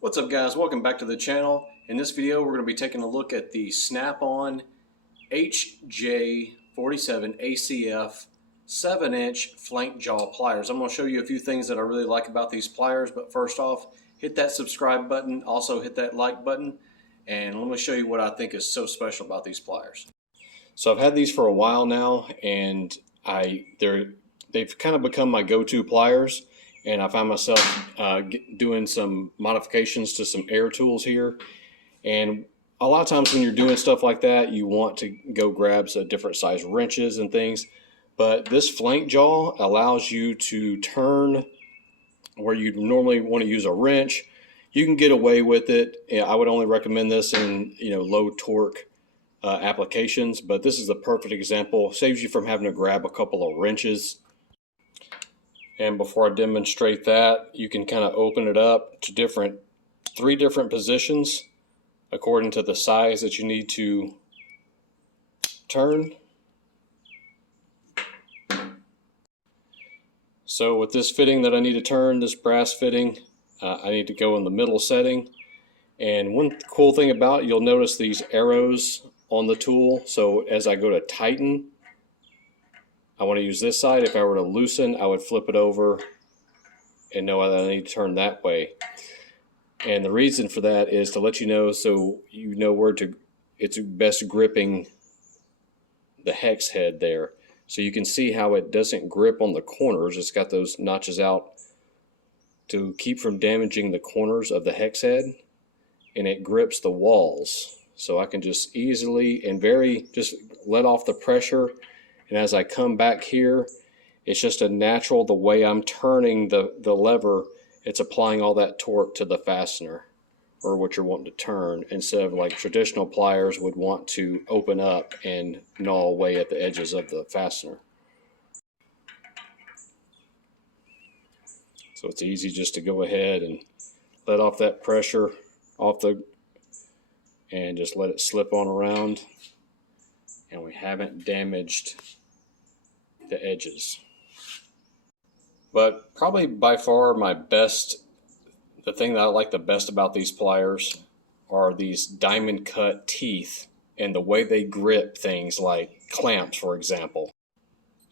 What's up guys, welcome back to the channel. In this video we're going to be taking a look at the Snap-on HJ47ACF 7-inch flank jaw pliers. I'm going to show you a few things that I really like about these pliers, but first off, hit that subscribe button, also hit that like button, and let me show you what I think is so special about these pliers. So I've had these for a while now, and they've kind of become my go-to pliers. And I find myself doing some modifications to some air tools here. And a lot of times when you're doing stuff like that, you want to go grab some different size wrenches and things. But this flank jaw allows you to turn where you normally want to use a wrench. You can get away with it. I would only recommend this in low torque applications, but this is the perfect example. Saves you from having to grab a couple of wrenches. And before I demonstrate that, you can kind of open it up to three different positions according to the size that you need to turn. So with this fitting that I need to turn, this brass fitting, I need to go in the middle setting. And one cool thing about it, you'll notice these arrows on the tool. So as I go to tighten, I want to use this side. If I were to loosen, I would flip it over and know that I need to turn that way. And the reason for that is to let you know, so you know where it's best gripping the hex head there. So you can see how it doesn't grip on the corners. It's got those notches out to keep from damaging the corners of the hex head, and it grips the walls. So I can just easily and just let off the pressure. And as I come back here, it's just a natural, the way I'm turning the lever, it's applying all that torque to the fastener, or what you're wanting to turn, instead of like traditional pliers would want to open up and gnaw away at the edges of the fastener. So it's easy just to go ahead and let off that pressure and just let it slip on around, and we haven't damaged the edges. But probably by far the thing that I like the best about these pliers are these diamond cut teeth and the way they grip things like clamps, for example.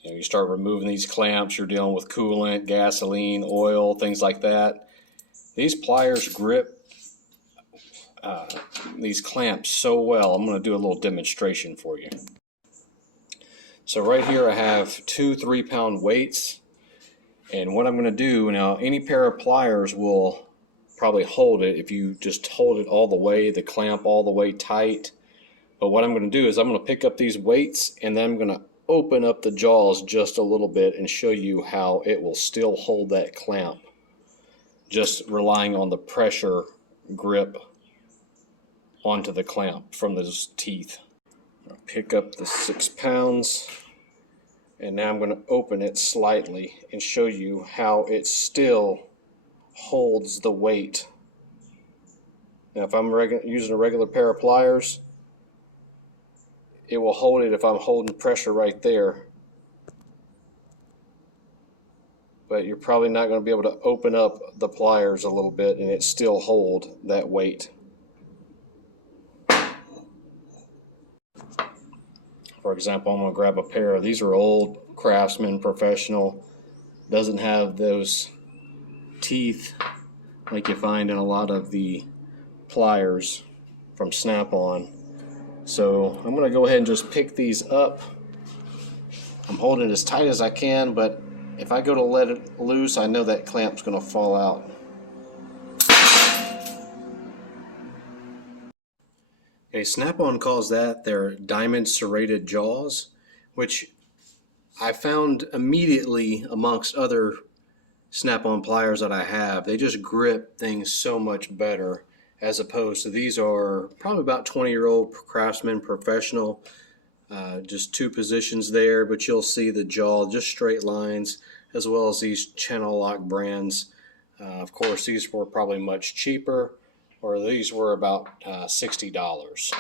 You start removing these clamps, you're dealing with coolant, gasoline, oil, things like that. These pliers grip these clamps so well. I'm going to do a little demonstration for you. So right here I have two 3-pound weights, and what I'm going to do now, any pair of pliers will probably hold it if you just hold it all the way, the clamp all the way tight. But what I'm going to do is I'm going to pick up these weights, and then I'm going to open up the jaws just a little bit and show you how it will still hold that clamp, just relying on the pressure grip onto the clamp from those teeth. I'll pick up the 6 pounds, and now I'm going to open it slightly and show you how it still holds the weight. Now if I'm using a regular pair of pliers, it will hold it if I'm holding pressure right there, but you're probably not going to be able to open up the pliers a little bit and it still hold that weight. For example, I'm going to grab a pair of these. Are old Craftsman Professional. Doesn't have those teeth like you find in a lot of the pliers from Snap-on. So I'm going to go ahead and just pick these up. I'm holding it as tight as I can, but if I go to let it loose, I know that clamp's going to fall out. Okay, Snap-on calls that their diamond serrated jaws, which I found immediately amongst other Snap-on pliers that I have. They just grip things so much better, as opposed to these are probably about 20-year-old Craftsman Professional. Just two positions there, but you'll see the jaw, just straight lines, as well as these Channel Lock brands. Of course, these were probably much cheaper, or these were about $60.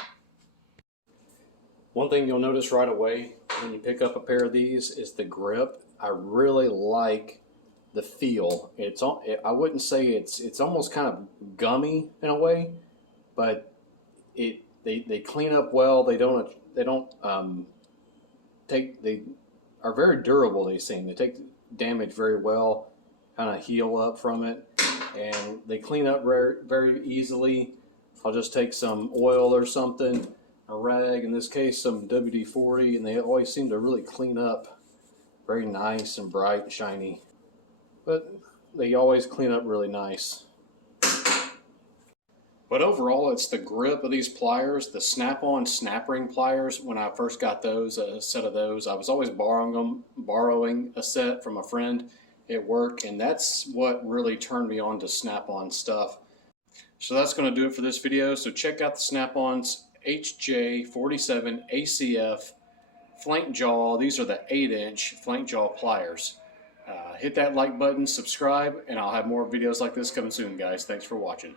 One thing you'll notice right away when you pick up a pair of these is the grip. I really like the feel. I wouldn't say it's almost kind of gummy in a way, but they clean up well. They are very durable. They seem they take damage very well, kind of heal up from it, and they clean up very easily. I'll just take some oil or something, a rag, in this case some WD-40, and they always seem to really clean up very nice and bright and shiny. But they always clean up really nice. But overall, it's the grip of these pliers, the Snap-on snap ring pliers. When I first got those, a set of those, I was always borrowing a set from a friend at work, and that's what really turned me on to Snap-on stuff. So that's going to do it for this video. So check out the Snap-on's HJ47ACF Flank Jaw. These are the 8-inch Flank Jaw pliers. Hit that like button, subscribe, and I'll have more videos like this coming soon, guys. Thanks for watching.